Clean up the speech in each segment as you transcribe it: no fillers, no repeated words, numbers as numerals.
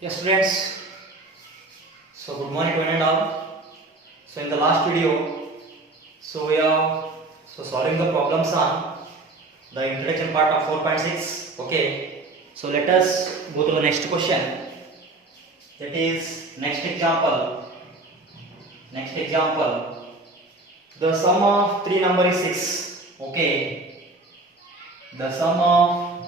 Yes, students. So, good morning to one and all. So, in the last video, we are solving the problems on the introduction part of 4.6. Okay. So, let us go to the next question. That is next example. Next example. The sum of three number is 6. Okay. The sum of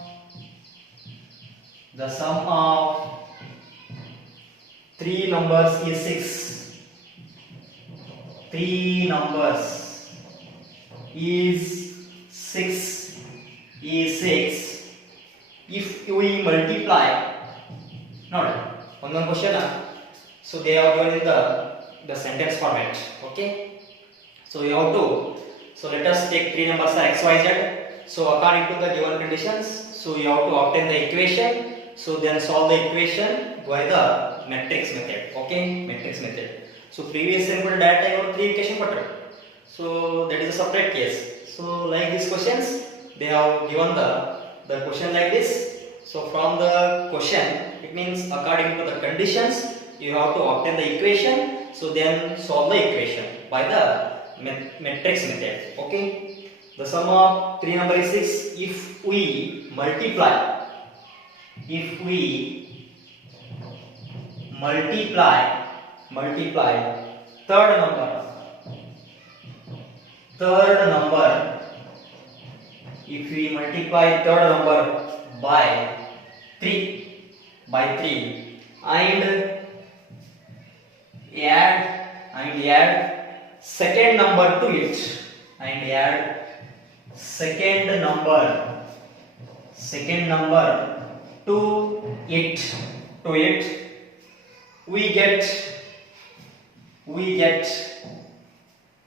three numbers is 6. Three numbers is 6. If we multiply, not one question. So they are given in the sentence format. Okay. So you have to. So let us take three numbers are x, y, z. So according to the given conditions, so you have to obtain the equation. So then solve the equation by the matrix method. Okay, matrix method. So previous sample data I got three equation pattern. So that is a separate case. So like these questions, they have given the question like this. So from the question, it means according to the conditions, you have to obtain the equation. So then solve the equation by the matrix method. Okay. The sum of three number is 6. If we multiply third number, if we multiply third number by 3 and add second number to it, to it, we get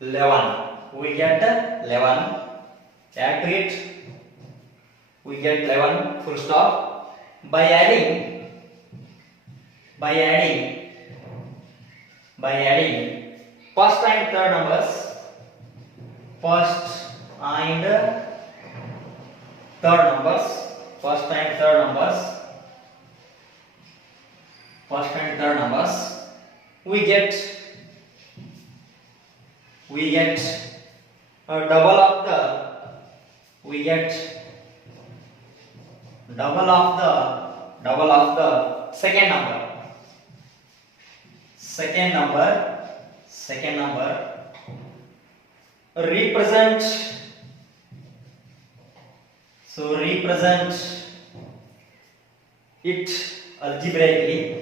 11. Add to it, we get 11, full stop. By adding first and third numbers, we get double of the second number represent it algebraically.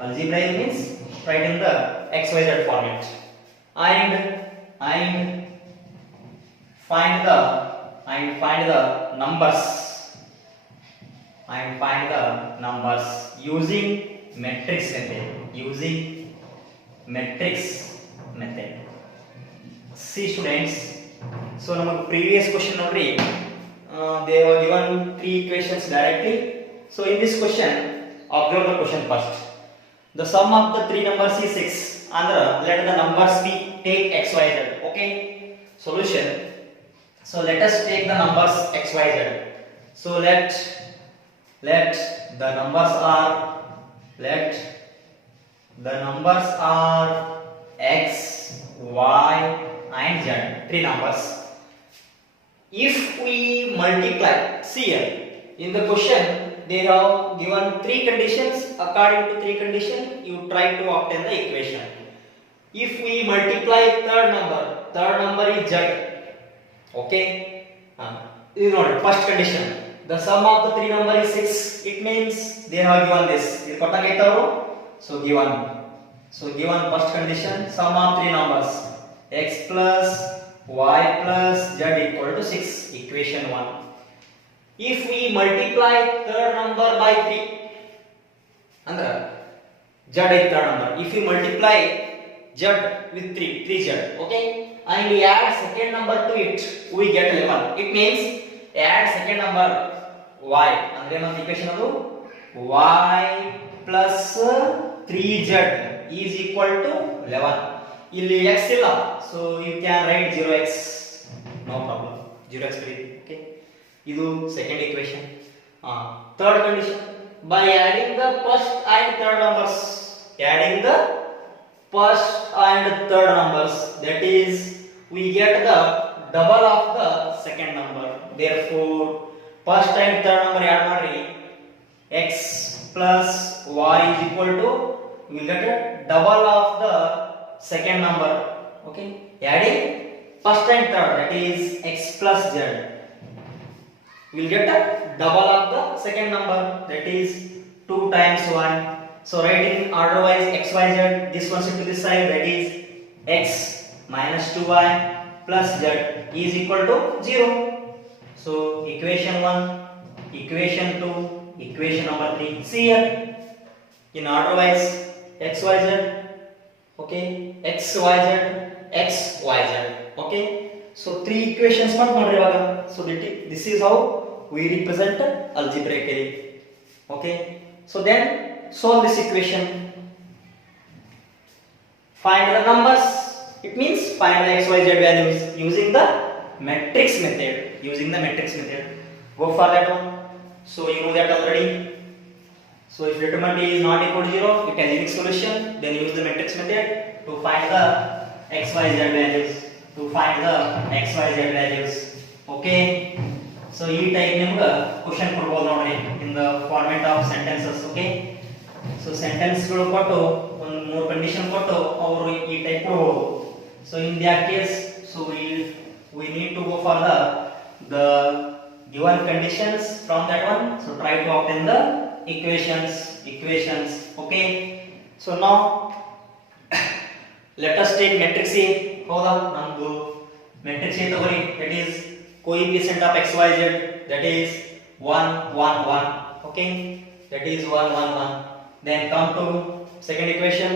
Algebraic means write in the XYZ format and find the numbers using matrix method. See students, so our previous question already they were given three equations directly. So in this question, observe the question first. The sum of the three numbers is 6. And let the numbers be take x, y, z. Okay. Solution. So let us take the numbers x, y, z. So let the numbers are x, y, and z. Three numbers. If we multiply, see here in the question they have given three conditions. According to three conditions, you try to obtain the equation. If we multiply third number is z. Okay, this is not first condition. The sum of the three number is 6. It means they have given this. So given first condition, sum of three numbers x plus y plus z equal to 6. Equation 1. If we multiply third number by 3, andre z is third number. If we multiply z with 3z, okay, and we add second number to it, we get 11. It means add second number y, andre ನಮ್ಮ equation ಅದು y plus 3z is equal to 11. ಇಲ್ಲಿ x ಇಲ್ಲ, so you can write 0x, no problem, 0x. Okay, ಇದು second equation. Third condition, by adding the first and third numbers, adding the first and third numbers, that is we get the double of the second number. Therefore first and third number add ಮಾಡ್ರಿ, x plus y is equal to, we will get a double of the second number. Okay, adding first and third, that is x plus z, we will get a double of the second number, that is 2 times 1. So writing order wise x y z, this one shift to this side, that is x minus 2y plus z is equal to 0. So equation 1, equation 2, equation number 3. See here in order wise x y z, okay, x y z, x y z, okay. So 3 equations mark ಮಾಡ್ರಿ ಇವಾಗ. So this is how we represent algebraically. Okay, so then solve this equation. Find the numbers, it means find the x y z values using the matrix method, using the matrix method. Go for that one. So you know that already. So if determinant is not equal to 0, it has unique solution, then use the matrix method to find the x y z values, to find the x y z values. Okay, so ಈ type ನಿಮಗೆ question ಕೊಡಬಹುದು ನೋಡಿ in the format of sentences. Okay, so sentence ಗಳು ಕೊಟ್ಟು ಒಂದು 3 condition ಕೊಟ್ಟು ಅವರು ಈ ಟೈಪ್ ಕೊಡಬಹುದು. So in that case, so we need to go for the given conditions from that one. So try to obtain the equations. Okay, so now let us take matrix A. ಹೌದಾ, ನಮ್ದು matrix A ತಗೊಳ್ಳಿ, that is coefficient of x y z, that is 1 1 1. Okay, that is 1 1 1. Then come to second equation,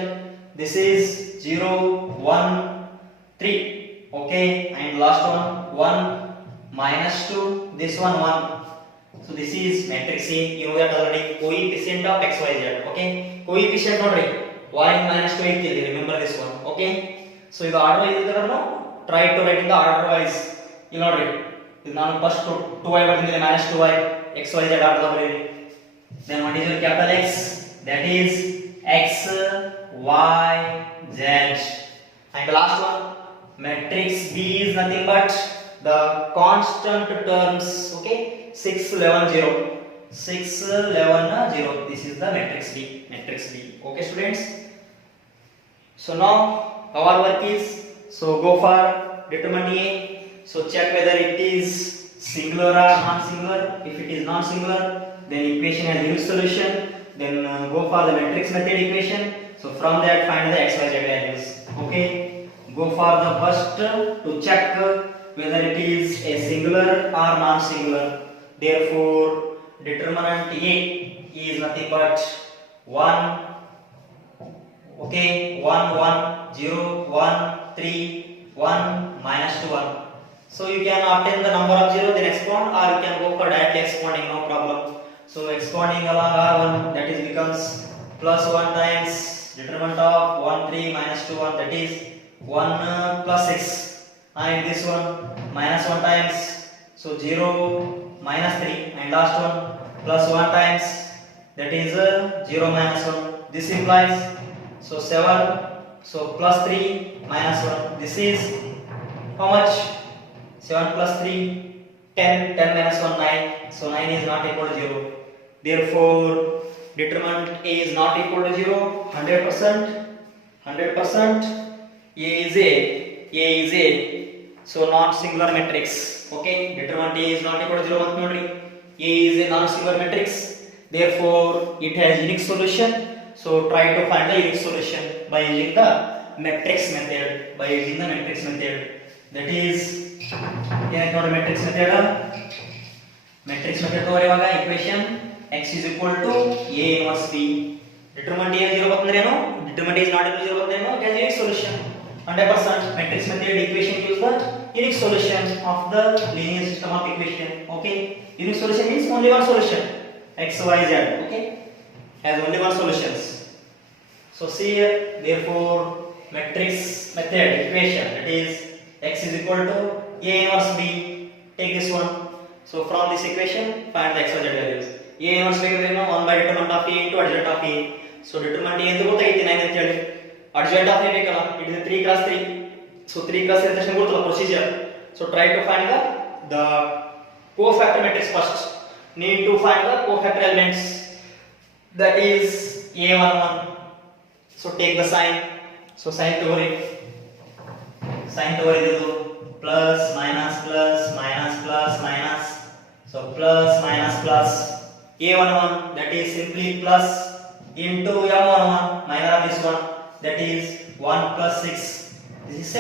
this is 0 1 3. Okay, and last one 1 minus 2, this one 1. So this is matrix A. You know that already, coefficient of x y z. Okay, coefficient nodri 1 minus 2 ಐತಿ, remember this one. Okay, so ಇದು order wise ಇದ್ರನು try to write in the order wise. ಇಲ್ಲಿ ನೋಡ್ರಿ, ಇದು ನಾನು first 2y ಬರ್ತಿದ್ದೀನಿ, minus 2y x y z order ಬರೀರಿ. Then what is your capital X, that is x y z. And the last one, matrix B is nothing but the constant terms. Okay, 6 11 0, 6 11 0. This is the matrix B. Okay students, so now our work is, so go for determinant A. So check whether it is singular or non-singular. If it is non-singular, then equation has unique solution. Then go for the matrix method equation. So from that find the x y z values. Okay, go for the first to check whether it is a singular or non-singular. Therefore determinant A is nothing but 1. Okay, 1 1 0 1 3 1 minus 2 1. So you can obtain the number of 0, then expound, or you can go for directly expounding, no problem. So expounding along R1, that is becomes plus 1 times determinant of 1 3 minus 2 1, that is 1 plus 6, and this one minus 1 times, so 0 minus 3, and last one plus 1 times, that is 0 minus 1. This implies, so 7, so plus 3 minus 1, this is how much? 7 plus 3 10, 10 minus 1 9, so 9 is not equal to 0. Therefore determinant A is not equal to 0. 100% A is a so non-singular matrix. Okay, determinant A is not equal to 0 ಅಂತ ನೋಡ್ರಿ, A is a non-singular matrix, therefore it has unique solution. So try to find the unique solution by using the matrix method, that is ಏನಕ್ಕೆ ನೋಡಿ matrix method ತಗೋರಿ. ಇವಾಗ equation x is equal to A inverse B. determinant A 0 ಬಂದ್ರೆ ಏನು, determinant A is not equal to 0 ಬಂದ್ರೆ ಏನು, it has unique solution. 100% matrix method equation gives the unique solution of the linear system of equation. Okay, unique solution means only one solution, x y z. Okay, has only one solutions. So see here, therefore matrix method equation, that is x is equal to A inverse B. Take this one. So from this equation, find the x, y, z values. A inverse ಬೇಕಾದ್ರೆ 1 by determinant of A into adjoint of A. So determinant ಎಂದು ಗೊತ್ತಾಯ್ತು 9 ಅಂತ ಹೇಳಿ. Adjoint of A ಬೇಕಲ್ಲ, it is 3 cross 3. So 3 cross 3 ತಕ್ಷಣ ಗೊತ್ತಲ್ಲ procedure. So try to find the cofactor matrix first. Need to find the cofactor elements. That is A11. So take the sign. So sign ತಗೋರಿ. Sign ತಗೋರಿದ್ದು plus minus plus minus plus minus. So plus minus plus A11, that is simply plus into M11 minus of this one, that is 1 plus 6, this is 7.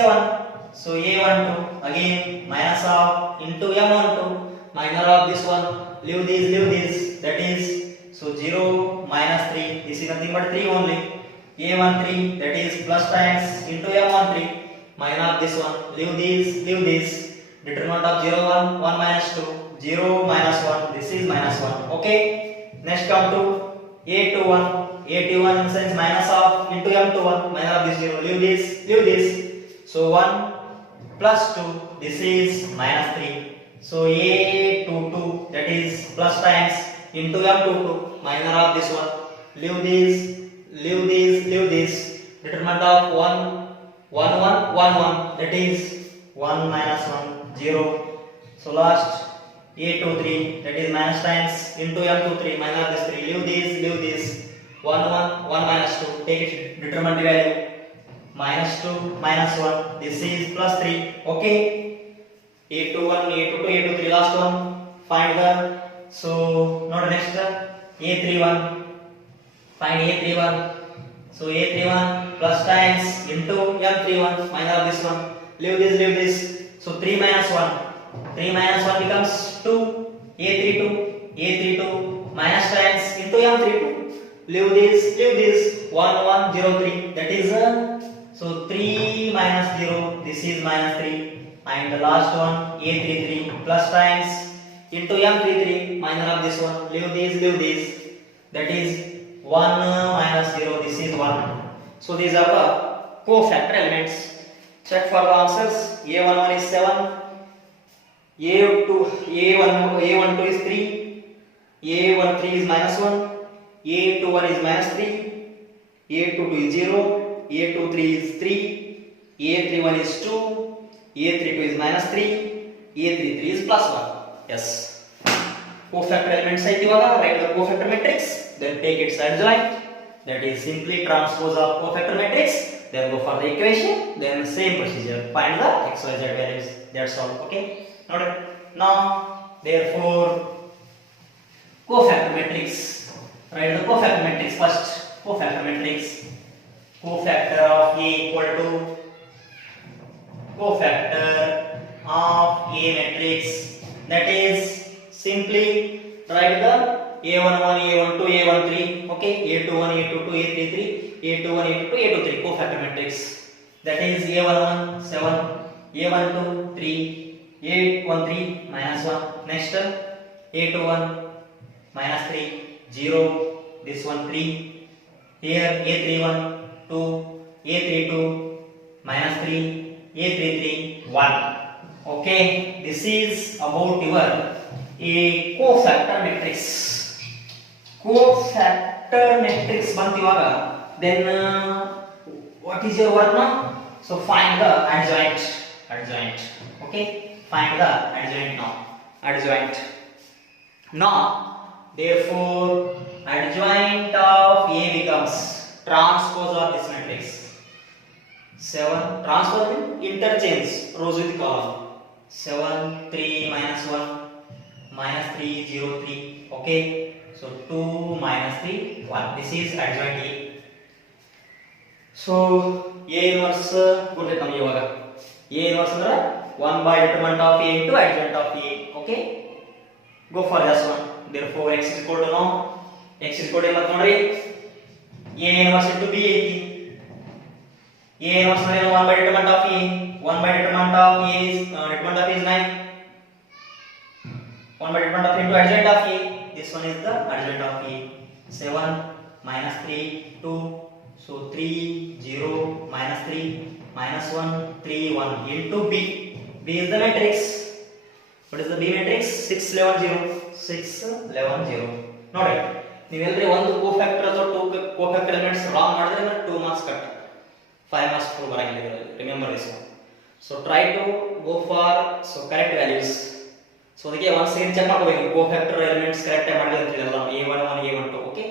So A12 again minus of into M12 minus of this one, leave this, that is so 0 minus 3, this is nothing but 3 only. A13, that is plus times into M13 minus of this one, leave this, determinant of 0 1 1 minus 2, 0 minus 1, this is minus 1. Okay, next come to A21, A21 in sense minus of into M21 minus of this 0, leave this, so 1 plus 2, this is minus 3. So A22, that is plus times into M22 minus of this one, leave this, determinant of 1 1 1 1 1, that is 1 minus 1 0. So last A23, that is minus times into M23 minus this 3, leave this 1 1 1 minus 2, take it determinant value minus 2 minus 1, this is plus 3. Okay, A21 A22 A23 last one, find the, so not next A31, find A31. So A31 plus times into M31 minus this one, leave this, so 3 minus 1 becomes 2, A32 minus times into M32, leave this 1 1 0 3, that is so 3 minus 0, this is minus 3, and the last one A33 plus times into M33 minus of this one, leave this, that is 1 minus 0, this is 1. So these are the cofactor elements. Check for the answers. A11 is 7, A12 is 3, A13 is minus 1, A21 is minus 3, A22 is 0, A23 is 3, A31 is 2, A32 is minus 3, A33 is plus 1. Yes. Cofactor elements ಆಯ್ತು ಇವಾಗ. Write the cofactor matrix, then take its adjoint, that is simply transpose of cofactor matrix, then go for the equation, then same procedure, find the x, y, z values. That's all. Okay, now therefore cofactor matrix, write the cofactor matrix first. Cofactor matrix, cofactor of A equal to cofactor of A matrix, that is simply write the A11 A12 A13, okay, A21 A22 A33 A21 A22 A23 cofactor matrix, that is A11 7, A12 3, A13 minus 1, next A21 minus 3 0, this one 3, here A31 2, A32 minus 3, A33 1. Okay, this is about your a cofactor matrix. Cofactor matrix ಬಂತು ಇವಾಗ. Then what is your work now? So find the adjoint. Okay, find the adjoint now. Now therefore adjoint of A becomes transpose of this matrix. 7 transpose means interchange rows with column. 7 3 minus 1 minus 3 0 3, okay, so 2 minus 3 1, this is adjoint A. So A inverse ಗೊತ್ತೈತೆ ನಮಗೆ ಇವಾಗ. A inverse ಅಂದ್ರೆ 1 by determinant of A into adjoint of A. Okay, go for this one. Therefore x is equal to now x is equal to ಏನು ನೋಡ್ರಿ A inverse into B ಐತಿ. A inverse ಅಂದ್ರೆ 1 by determinant of A, 1 by determinant of A is determinant of A is 9, 1 by determinant of A into adjoint of A, this one is the adjoint of A. 7 minus 3 2, so 3 0 minus 3 minus 1 3 1 into B. B is the matrix. What is the B matrix? 6 11 0. 6 11 0. ನೋಡಿ ನೀವೆಲ್ಲರೂ ಒಂದು cofactor ಅಥವಾ two cofactor elements wrong ಮಾಡಿದ್ರೆ 2 marks cut, 5 marks full ಬರಂಗಿಲ್ಲ. Remember this one. So try to go for correct values. So ಅದಕ್ಕೆ ಒಂದ್ second check ಮಾಡ್ಕೋಬೇಕು cofactor elements correct ಆಗಿ ಮಾಡಿದ್ರೆ ಅಂತಿಲ್ಲ A11 A12. ಓಕೆ,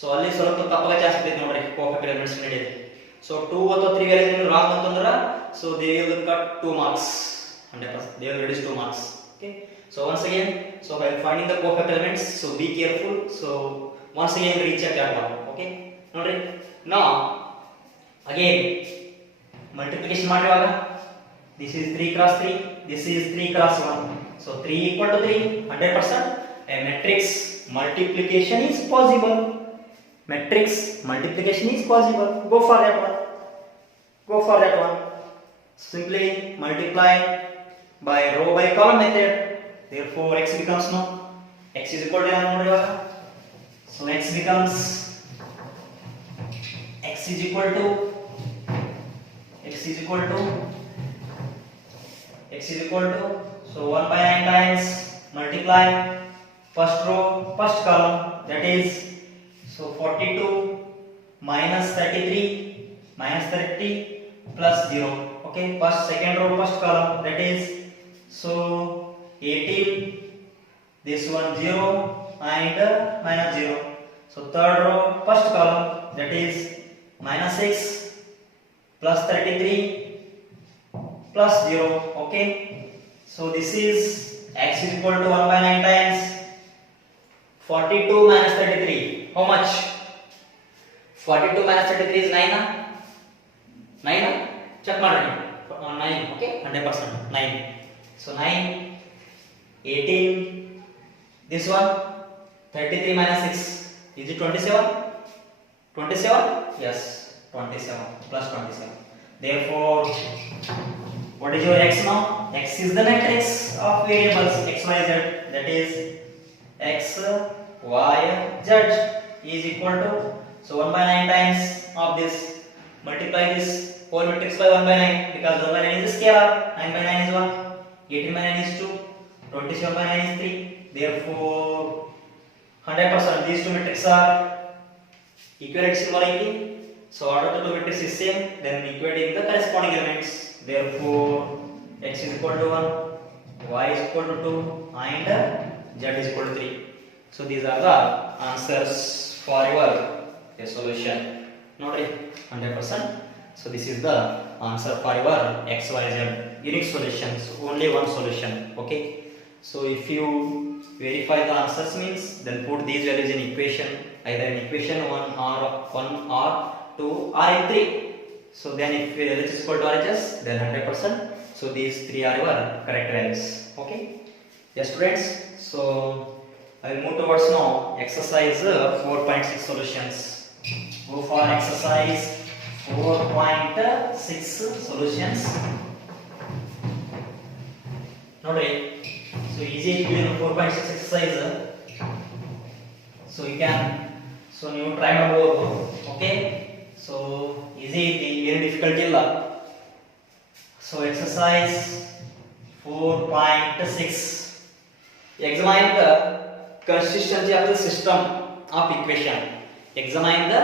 ಸೊ ಅಲ್ಲಿ ಸ್ವಲ್ಪ ತಪ್ಪಾಗ ಜಾಸ್ತಿ ಇದೆ ನೋಡ್ರಿ ಕೋಫ್ಯಾಕ್ಟರ್ ಎಲಿಮೆಂಟ್ಸ್ ನಡೆಯುತ್ತೆ. ಸೊ 2 ಅಥವಾ 3 ವ್ಯಾಲ್ಯೂಸ್ ರಾಂಗ್ ಅಂತಂದ್ರೆ so they will cut 2 marks 100%. They will reduce 2 marks. Okay, so once again, so while finding the cofactor elements, so be careful. So once again recheck that one. Okay, nodri now again multiplication ಮಾಡುವಾಗ this is 3 cross 3, this is 3 cross 1, so 3 equal to 3 100%. A matrix multiplication is possible. Matrix multiplication is possible. Go for that one. Go for that one. Simply multiply by row by column method. Therefore x becomes no, x is equal to so x becomes x is equal to so 1 by 9 times multiply first row first column, that is so 42 minus 33 minus 30 plus 0. Okay, first second row first column, that is so 18, this one 0 and minus 0. So third row first column, that is minus 6 plus 33 plus 0. Okay, so this is x is equal to 1 by 9 times 42 minus 33. How much? 42 minus 33 is 9. 9. Check ಮಾಡಿ 9. Okay, 100%. 9. So 9, 18, this one 33 minus 6, is it 27? 27? Yes, 27 plus 27. Therefore, what is your x now? X is the matrix of variables x, y, z, that is x, y, z is equal to so 1 by 9 times of this, multiply this whole matrix by 1 by 9 because 1 by 9 is a scalar, 9 by 9 is 1, 18 by 9 is 2, 27 by 9 is 3. Therefore 100% these two matrices are equivalent similarly. So order the two matrices is same, then equating the corresponding elements. Therefore x is equal to 1, y is equal to 2 and z is equal to 3. So these are the answers for your solution. Notary 100%. So this is the answer for your x, y, z unique solutions, only one solution. Okay, so if you verify the answers means then put these values in equation, either in equation 1 or 2 or in 3. So then if LHS is equal to RHS, then 100%. So these 3 are your correct values. Okay, yes students, so I will move towards now exercise 4.6 solutions. Go for exercise 4.6 solutions. Nodri, so easy to do 4.6 exercise. So you can, so you try ಮಾಡಬಹುದು. Okay, so easy ಇದೆ, ಏನು difficult ಇಲ್ಲ. So exercise 4.6, examine the consistency of the system of equation. Examine the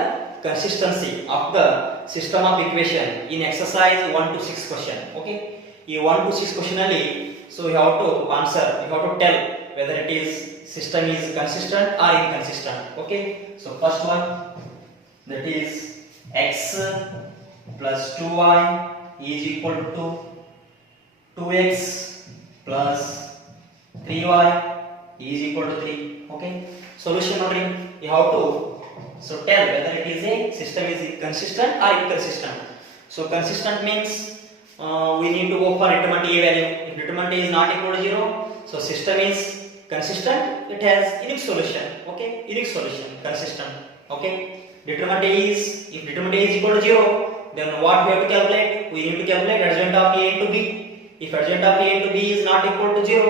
consistency of the system of equation in exercise 1 to 6 question. Okay, ಈ 1 to 6 question ಅಲ್ಲಿ so you have to answer, you have to tell whether it is system is consistent or inconsistent. Okay, so first one, that is x plus 2y is equal to 2x plus 3y is equal to 3. Okay, solution notary, you have to so tell whether it is a system is consistent or inconsistent. So consistent means we need to go for determinant a value. If determinant a is not equal to 0, so system is consistent, it has unique solution. Okay, unique solution, consistent. Okay, determinant a is, if determinant a is equal to 0, then what we have to calculate? We need to calculate adjoint of a into b. If adjoint of a into b is not equal to 0,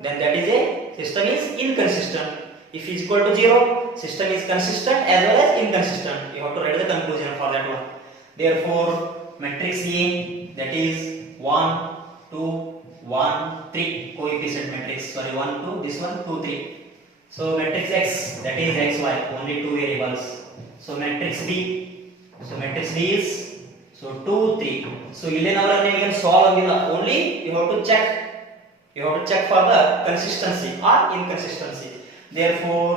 then that is a system is inconsistent. If is equal to 0, system is consistent as well as inconsistent. You have to write the conclusion for that one. Therefore matrix A, that is 1 2 1 3 coefficient matrix, sorry 1 2, this one 2 3. So matrix X, that is xy, only two variables. So matrix B, so matrix B is so 2 3. So ಇಲ್ಲಿ ನಾವು even solve ಆಗಿಲ್ಲ, only you have to check for the consistency or inconsistency. Therefore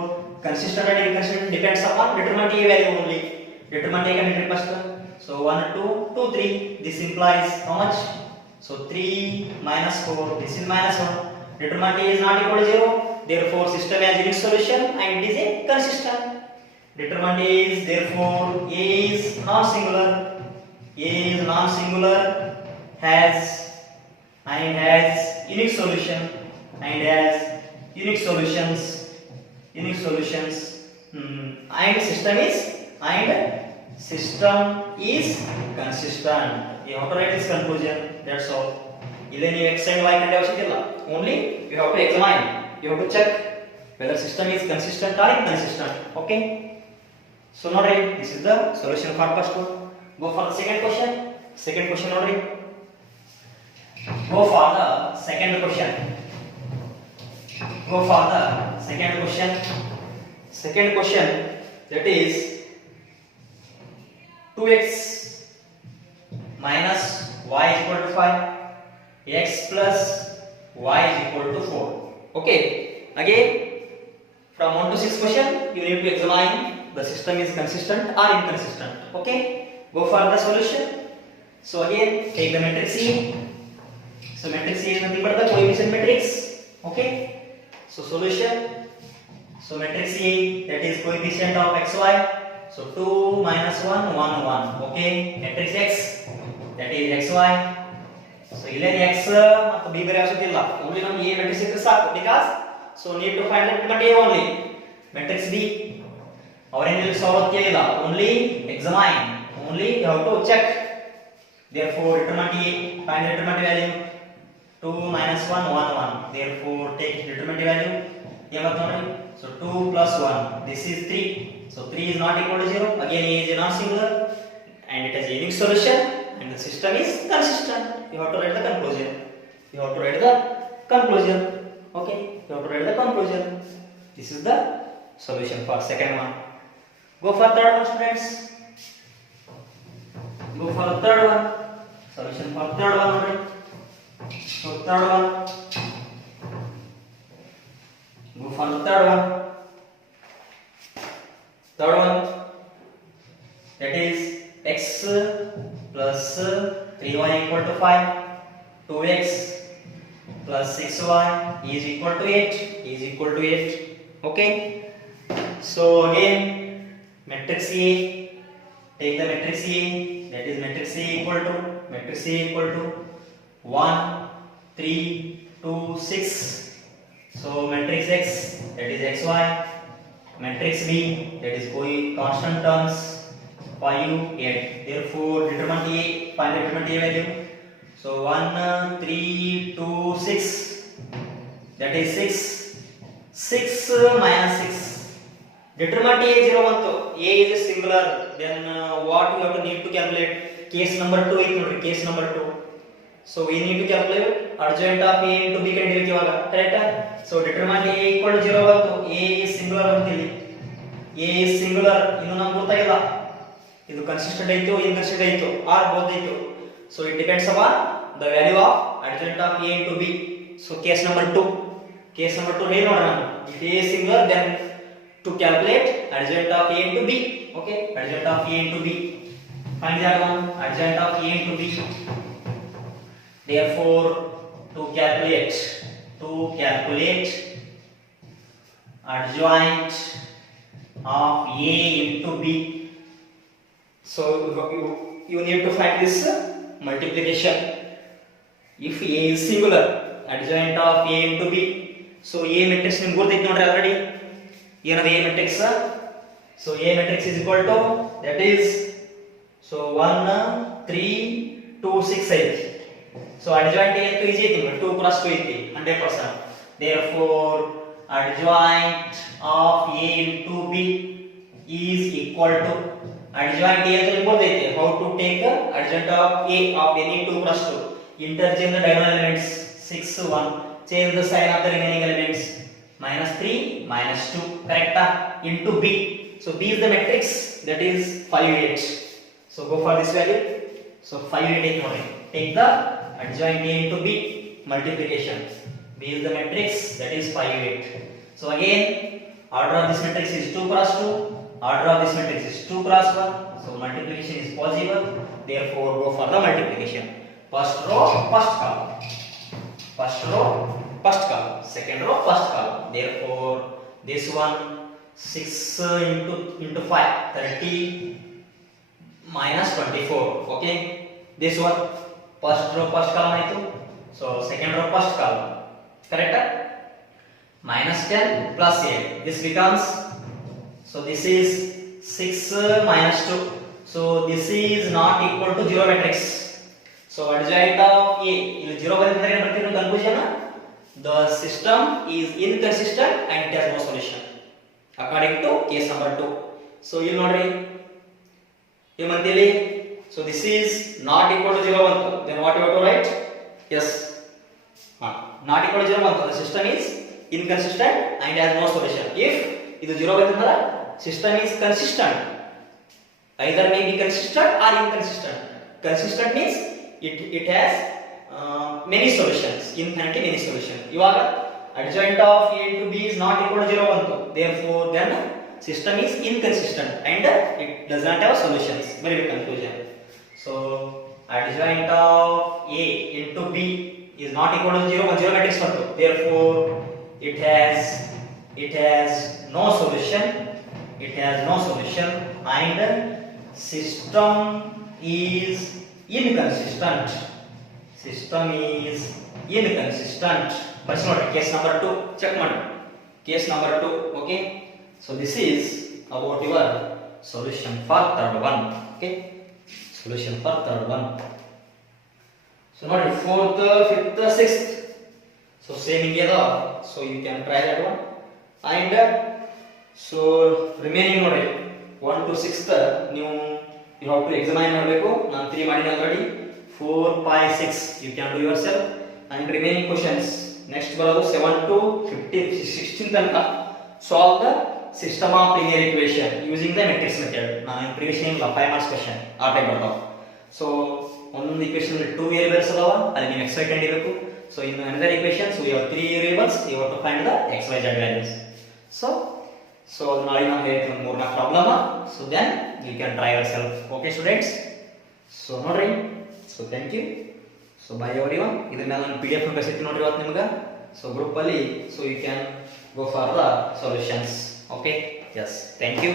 consistent and inconsistent depends upon determinant A value only. Determinant A can be first. So 1 2 2 3, this implies how much? So 3 minus 4, this is minus 1. Determinant A is not equal to 0. Therefore system has unique solution and it is a consistent. Determinant A is, therefore A is non-singular. A is non-singular, has unique solution and has unique solutions and system is consistent. You have to write this conclusion, that's all. Then you x and y ಕಂಡು ಅವಶ್ಯಕತೆ ಇಲ್ಲ, only you have to examine, you have to check whether system is consistent or inconsistent. Okay, so nodri, this is the solution for first one. Go for the second question nodri. Go for the second question. That is 2x minus y is equal to 5, x plus y is equal to 4. Okay, again from 1 to 6 question you need to examine the system is consistent or inconsistent. Okay, go for the solution. So again take the matrix C. So matrix C is nothing but the coefficient matrix. Okay, so solution. So matrix C, that is coefficient of xy. So 2 minus 1 1 1. Okay, matrix X, that is xy. So ಇಲ್ಲಿ x ಮತ್ತು b ಬೇರೆ ಅವಶ್ಯಕತೆ ಇಲ್ಲ, only ನಮಗೆ a matrix ಇದ್ರೆ ಸಾಕು, because so need to find the determinant A only. Matrix B ಅವರೇನಿಲ್ಲ solve ಕೇಳಿಲ್ಲ, only examine, only you have to check. Therefore determinant A, find the determinant value. 2 minus 1 1 1. Therefore take determinant value. So 2 plus 1, this is 3. So 3 is not equal to 0. Again A is a non-singular and it has a unique solution and the system is consistent. You have to write the conclusion. Okay, you have to write the conclusion. This is the solution for second one. Go for third one, students. Go for the third one. Solution for third one. So third one. Go for the third one. That is x plus 3y equal to 5, 2x plus 6y is equal to 8. Okay, so again matrix A, take the matrix A, that is matrix A equal to 1 3 2 6. So matrix X, that is xy. Matrix B, that is constant terms 5 8. Therefore determinant A, find the determinant A value. So 1 3 2 6, that is 6 minus 6. Determinant A 0 bantu, A is a singular, then what you have to need to calculate? Case number 2 is case number 2. So we need to calculate adjoint of A into B ಕಂಡುಹಿಡಿಯಬೇಕು ಇವಾಗ, ಕರೆಕ್ಟಾ? So determinant A equal to 0 ಬಂತು, A is singular ಬಂತಿಲ್ಲಿ, A is singular, ಇನ್ನು ನಮಗೆ ಗೊತ್ತಾಗಿಲ್ಲ ಇದು consistent ಐತೋ inconsistent ಐತೋ ಆರ್ ಬೋತ್ ಐತೋ. So it depends upon the value of adjoint of A into B. So case number 2 ಹೇಗೆ ನೋಡೋಣ, if A is singular then to calculate adjoint of A into B. Okay, adjoint of A into B, find that one, adjoint of A into B. Therefore to calculate adjoint of A into B, so you need to find this multiplication. If A is singular, adjoint of A into B, so A matrix ನಿಮಗೆ ಗೊತ್ತೈತೆ ನೋಡ್ರಿ already, ಏನದ A matrix. So A matrix is equal to, that is so 1 3 2 6 8. So adjoint A ಅಂತೂ easy ಐತಿ, 2 plus 2 ಐತಿ 100%. Therefore adjoint of A into B is equal to, adjoint A ಅಂತೂ ನಿಮಗೆ ಗೊತ್ತೈತಿ, how to take adjoint of A of any 2 plus 2. Interchange the diagonal elements, 6 1. Change the sign of the remaining elements. Minus 3 minus 2, correct? Into b. So b is the matrix, that is 5 8. So go for this value. So 5 8 take only. Take the adjoint a into b, multiplication. B is the matrix, that is 5 8. So again, order of this matrix is 2 cross 2. Order of this matrix is 2 cross 1. So multiplication is possible. Therefore, go for the multiplication. First row, first column. First row, first column. Second row, first column. Therefore, this one 6 into 5, 30 minus 24. Okay. This one first row, first column ಆಯ್ತು. So second row, first column. Correct? Minus 10 plus 8. This becomes, so this is 6 minus 2. So this is not equal to 0 matrix. So adjoint of A, ಇಲ್ಲಿ 0 ಬರೆದ್ರೆ ಏನು ಬರ್ತಿರೋ conclusion? The system is inconsistent and it has no solution according to case number 2. So you ನೋಡ್ರಿ ಏಮಂತೀವಿ? So this is not equal to 0 ಬಂತು. Then what you have to write? Yes. Not equal to 0 ಬಂತು. The system is inconsistent and has no solution. If ಇದು 0 ಬಂತಂದ್ರೆ system is consistent. Either may be consistent or inconsistent. Consistent means it has many solutions, infinitely many solutions. ಇವಾಗ adjoint of A to B is not equal to 0 ಬಂತು. Therefore then system is inconsistent and it does not have solutions. Very big conclusion. So adjoint of A into B is not equal to 0, 0 matrix ಬಂತು. Therefore it has no solution. It has no solution and system is inconsistent. System is inconsistent. But ನೋಡಿ case number 2 check ಮಾಡಿ. Case number 2. Okay. So this is about your solution for third one. Okay. Solution for third one. So ನೋಡಿ fourth, fifth, sixth. So same ಇದೆಯಲ್ಲ. So you can try that one. And so remaining ನೋಡಿ 1 to 6th ನೀವು you have to examine ಮಾಡಬೇಕು. ನಾನು 3 ಮಾಡಿನಿ already. 4 5 6 you can do yourself. And remaining questions next ಬರೋದು 7 to 15 16 ತನಕ solve the system of linear equation using the matrix method. ನಾನು previous ಇಲ್ಲ 5 marks question ಆ ಟೈಪ್ ಬರ್ತಾವ. So ಒಂದೊಂದು equation ಅಲ್ಲಿ 2 variables ಅದಾವ, ಅಲ್ಲಿ ನೀವು x y ಕಂಡಿರಬೇಕು. So in another equation so you have 3 variables, you have to find the x y z values. So ನಾಳೆ ನಾನು ಹೇಳ್ತೀನಿ ಒಂದು 3-4 problem. So then you can try yourself. Okay students. So ನೋಡ್ರಿ. So thank you. So bye everyone. ಇದನ್ನ ನಾನು PDF ಕಳಿಸ್ತೀನಿ ನೋಡ್ರಿ ಇವತ್ತು ನಿಮಗೆ. So group ಅಲ್ಲಿ so you can go for the solutions. Okay. Yes. Thank you.